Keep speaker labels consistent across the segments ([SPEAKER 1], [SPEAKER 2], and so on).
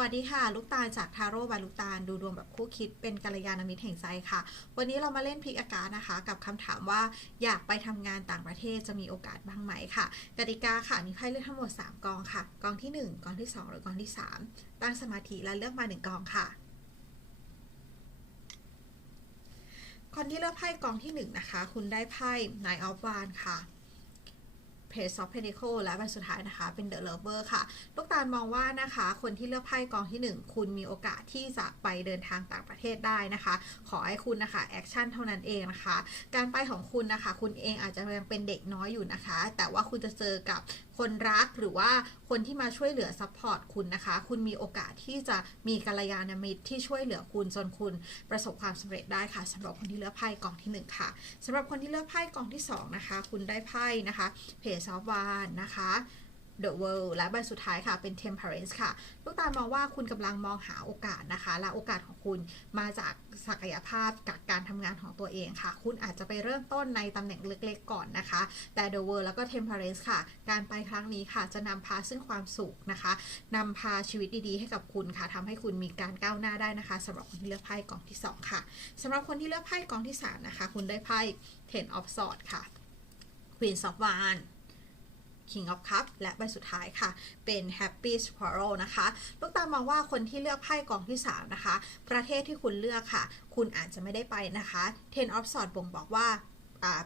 [SPEAKER 1] วัสดีค่ะ ลูกตาลจากทาโร่บายลูกตาลดูดวงแบบคู่คิดเป็นกัลยาณมิตรแห่งใจค่ะ วันนี้เรามาเล่นพลิกอากาศนะคะ กับคำถามว่าอยากไปทำงานต่างประเทศจะมีโอกาสบ้างไหมค่ะกติกาค่ะมีไพ่เลือกทั้งหมด 3 กองค่ะ กองที่ 1 กองที่ 2 หรือกองที่ 3 ตั้งสมาธิและเลือกมา 1 กองค่ะคนที่เลือกไพ่กองที่1นะคะ คุณได้ไพ่ Nine of Wands ค่ะ Page of Pentacle และใบสุดท้ายนะคะเป็น The Lover ค่ะ ลูกตาลมองว่านะคะ คนที่เลือกไพ่กองที่ 1 คุณมีโอกาสที่จะไปเดินทางต่างประเทศได้นะคะ ขอให้คุณนะคะแอคชั่นเท่านั้นเองนะคะ การไปของคุณนะคะ คุณเองอาจจะยังเป็นเด็กน้อยอยู่นะคะ แต่ว่าคุณจะเจอกับ คนรักหรือว่าคนที่มาช่วยเหลือซัพพอร์ตคุณนะคะ คุณมีโอกาสที่จะมีกัลยาณมิตรที่ช่วยเหลือคุณจนคุณประสบความสำเร็จได้ค่ะสำหรับคนที่เลือกไพ่กองที่หนึ่งค่ะสำหรับคนที่เลือกไพ่กองที่สองนะคะ คุณได้ไพ่นะคะเพจซอฟวานนะคะ The World และใบสุดท้ายค่ะเป็น Temperance ค่ะ ลูกตาลมองว่าคุณกำลังมองหาโอกาสนะคะ และโอกาสของคุณมาจากศักยภาพกับการทำงานของตัวเองค่ะ คุณอาจจะไปเริ่มต้นในตำแหน่งเล็กๆ ก่อนนะคะ แต่ The World แล้วก็ Temperance ค่ะ การไปครั้งนี้ค่ะ จะนำพาซึ่งความสุขนะคะนำพาชีวิตดีๆ ให้กับคุณค่ะทำให้คุณมีการก้าวหน้าได้นะคะสำหรับคนที่เลือกไพ่กองที่สองค่ะสำหรับคนที่เลือกไพ่กองที่สามนะคะ คุณได้ไพ่ Ten of Swords ค่ะ Queen of Wands King of Cup และใบสุดท้ายค่ะ เป็น Happy Squirrel นะคะ ลูกตามองว่าคนที่เลือกไพ่กองที่ 3 นะคะ ประเทศที่คุณเลือกค่ะ คุณอาจจะไม่ได้ไปนะคะ Ten of Swords บ่งบอกว่า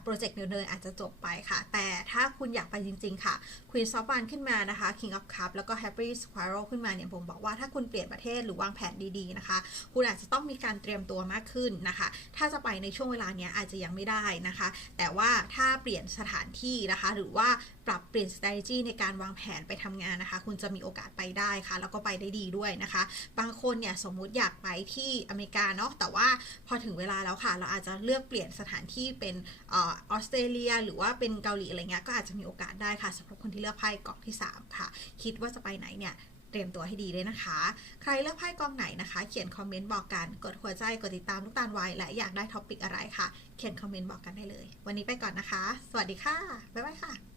[SPEAKER 1] โปรเจกต์เนินๆอาจจะจบไปค่ะ แต่ถ้าคุณอยากไปจริง ๆ ค่ะ Queen of Wands ขึ้นมานะคะ King of Cup แล้วก็ Happy Squirrel ขึ้นมาเนี่ยผมบอกว่าถ้าคุณเปลี่ยนประเทศหรือวางแผนดีๆนะคะ คุณอาจจะต้องมีการเตรียมตัวมากขึ้นนะคะ ถ้าจะไปในช่วงเวลาเนี้ยอาจจะยังไม่ได้นะคะ แต่ว่าถ้าเปลี่ยนสถานที่นะคะ หรือว่าปรับเปลี่ยน strategy ในการวางแผนไปทำงานนะคะ คุณจะมีโอกาสไปได้ค่ะ แล้วก็ไปได้ดีด้วยนะคะ บางคนเนี่ยสมมุติอยากไปที่อเมริกาเนาะแต่ว่าพอถึงเวลาแล้วค่ะ เราอาจจะเลือกเปลี่ยนสถานที่เป็นออสเตรเลีย หรือว่าเป็นเกาหลีอะไรเงี้ยก็อาจจะมีโอกาสได้ค่ะสำหรับคนที่เลือกไพ่กองที่ 3 ค่ะ คิดว่าจะไปไหนเนี่ยเตรียมตัวให้ดีเลยนะคะ ใครเลือกไพ่กองไหนนะคะ เขียนคอมเมนต์บอกกัน กดหัวใจ กดติดตามลูกตาลไว้ และอยากได้ท็อปิกอะไรค่ะ เขียนคอมเมนต์บอกกันได้เลย วันนี้ไปก่อนนะคะ สวัสดีค่ะ บ๊ายบายค่ะ